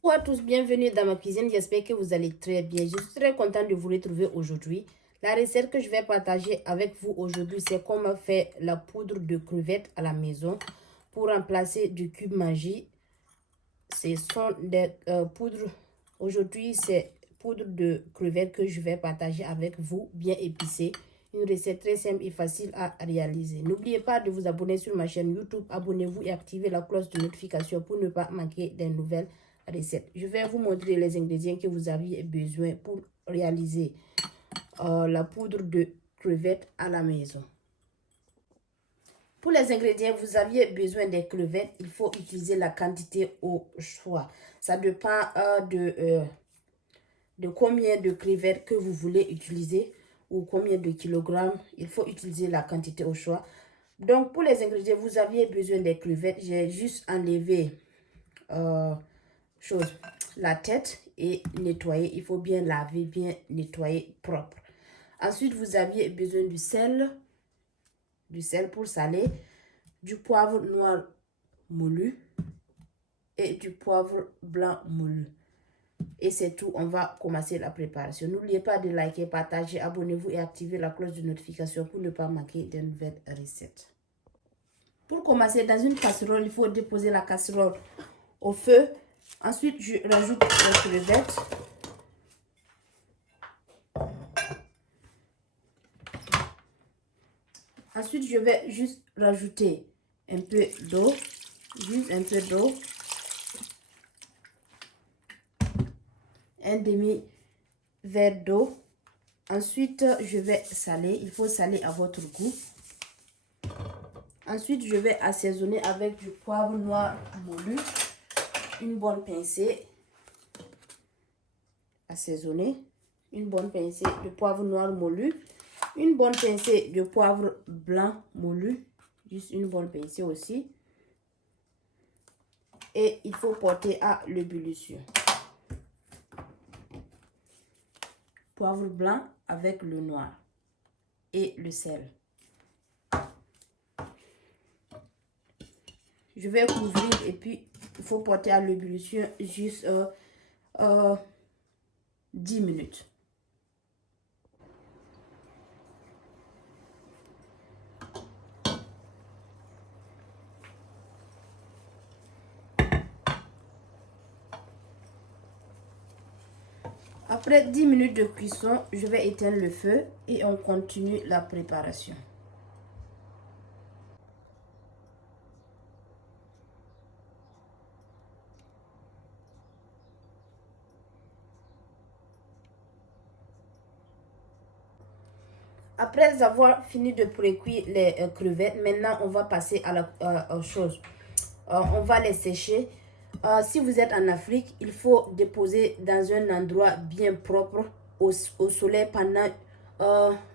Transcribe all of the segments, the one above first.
Bonjour à tous, bienvenue dans ma cuisine. J'espère que vous allez très bien. Je suis très contente de vous retrouver aujourd'hui. La recette que je vais partager avec vous aujourd'hui, c'est comment faire la poudre de crevettes à la maison pour remplacer du cube Maggi. Ce sont des poudres. Aujourd'hui, c'est poudre de crevettes que je vais partager avec vous, bien épicée. Une recette très simple et facile à réaliser. N'oubliez pas de vous abonner sur ma chaîne YouTube. Abonnez-vous et activez la cloche de notification pour ne pas manquer des nouvelles recettes. Je vais vous montrer les ingrédients que vous aviez besoin pour réaliser la poudre de crevettes à la maison. Pour les ingrédients, vous aviez besoin des crevettes. Il faut utiliser la quantité au choix. Ça dépend de combien de crevettes que vous voulez utiliser ou combien de kilogrammes. Il faut utiliser la quantité au choix. Donc, pour les ingrédients, vous aviez besoin des crevettes. J'ai juste enlevé la tête et nettoyer. Il faut bien laver, bien nettoyer propre. Ensuite, vous aviez besoin du sel pour saler, du poivre noir moulu et du poivre blanc moulu. Et c'est tout, on va commencer la préparation. N'oubliez pas de liker, partager, abonnez-vous et activer la cloche de notification pour ne pas manquer de nouvelles recettes. Pour commencer, dans une casserole, il faut déposer la casserole au feu. Ensuite, je rajoute les crevettes. Ensuite, je vais juste rajouter un peu d'eau. Juste un peu d'eau. Un demi-verre d'eau. Ensuite, je vais saler. Il faut saler à votre goût. Ensuite, je vais assaisonner avec du poivre noir moulu. Une bonne pincée. Assaisonner. Une bonne pincée de poivre noir moulu. Une bonne pincée de poivre blanc moulu. Juste une bonne pincée aussi. Et il faut porter à l'ébullition. Poivre blanc avec le noir. Et le sel. Je vais couvrir et puis il faut porter à l'ébullition juste 10 minutes. Après 10 minutes de cuisson, je vais éteindre le feu et on continue la préparation. Après avoir fini de précuire les crevettes, maintenant on va passer à la chose. On va les sécher. Si vous êtes en Afrique, il faut déposer dans un endroit bien propre au soleil pendant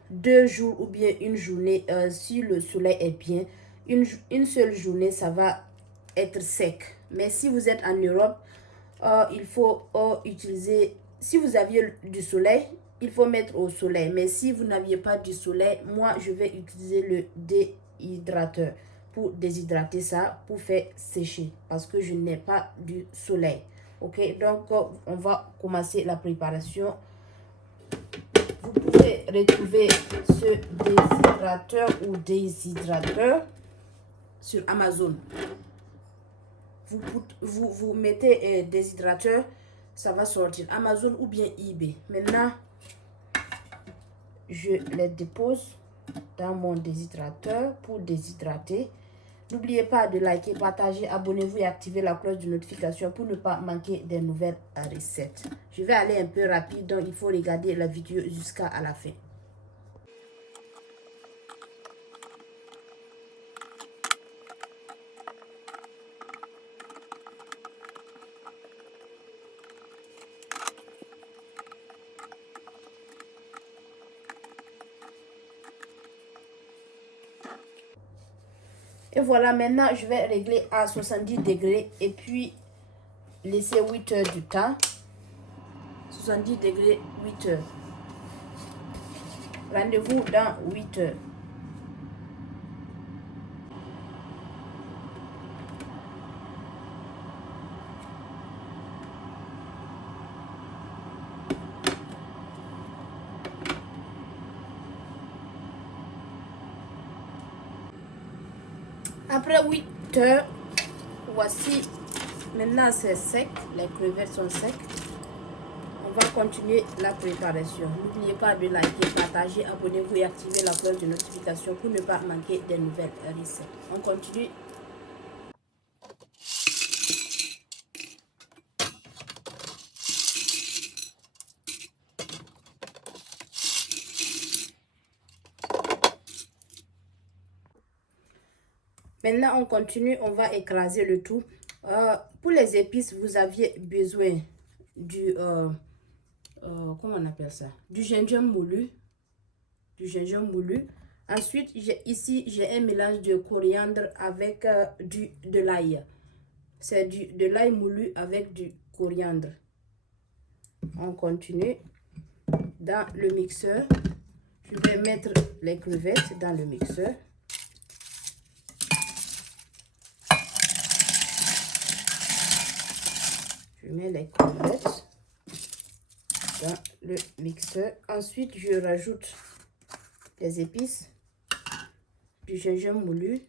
2 jours ou bien une journée. Si le soleil est bien, une seule journée, ça va être sec. Mais si vous êtes en Europe, il faut utiliser, si vous aviez du soleil, il faut mettre au soleil. Mais si vous n'aviez pas du soleil, moi, je vais utiliser le déhydrateur pour déshydrater ça, pour faire sécher. Parce que je n'ai pas du soleil. Ok, donc on va commencer la préparation. Vous pouvez retrouver ce déshydrateur ou déshydrateur sur Amazon. Vous mettez déshydrateur, ça va sortir Amazon ou bien eBay. Maintenant, je les dépose dans mon déshydrateur pour déshydrater. N'oubliez pas de liker, partager, abonnez-vous et activer la cloche de notification pour ne pas manquer des nouvelles recettes. Je vais aller un peu rapide, donc il faut regarder la vidéo jusqu'à la fin. Et voilà, maintenant je vais régler à 70 degrés et puis laisser 8 heures du temps. 70 degrés, 8 heures. Rendez-vous dans 8 heures. Après 8 heures, voici, maintenant c'est sec, les crevettes sont secs. On va continuer la préparation. N'oubliez pas de liker, partager, abonnez-vous et activer la cloche de notification pour ne pas manquer des nouvelles recettes. On continue. Maintenant, on continue, on va écraser le tout. Pour les épices, vous aviez besoin du, comment on appelle ça? Du gingembre moulu. Du gingembre moulu. Ensuite, ici, j'ai un mélange de coriandre avec de l'ail. C'est de l'ail moulu avec du coriandre. On continue dans le mixeur. Je vais mettre les crevettes dans le mixeur. Je mets les crevettes dans le mixeur. Ensuite, je rajoute les épices, du gingembre moulu,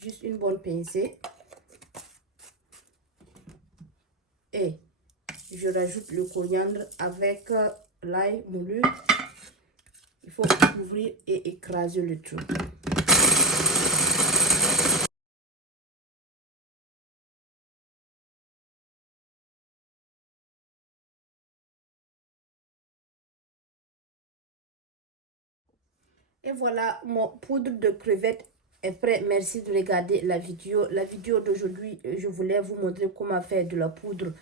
juste une bonne pincée. Et je rajoute le coriandre avec l'ail moulu. Il faut ouvrir et écraser le tout. Et voilà, mon poudre de crevettes est prêt. Merci de regarder la vidéo. La vidéo d'aujourd'hui, je voulais vous montrer comment faire de la poudre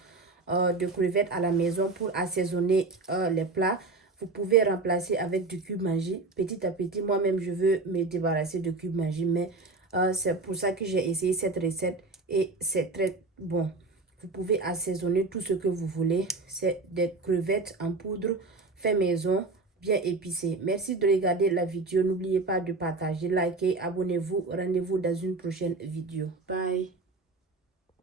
de crevettes à la maison pour assaisonner les plats. Vous pouvez remplacer avec du cube Maggi. Petit à petit, moi-même, je veux me débarrasser de cube Maggi. Mais c'est pour ça que j'ai essayé cette recette et c'est très bon. Vous pouvez assaisonner tout ce que vous voulez. C'est des crevettes en poudre fait maison, bien épicé. Merci de regarder la vidéo. N'oubliez pas de partager, liker, abonnez-vous. Rendez-vous dans une prochaine vidéo. Bye.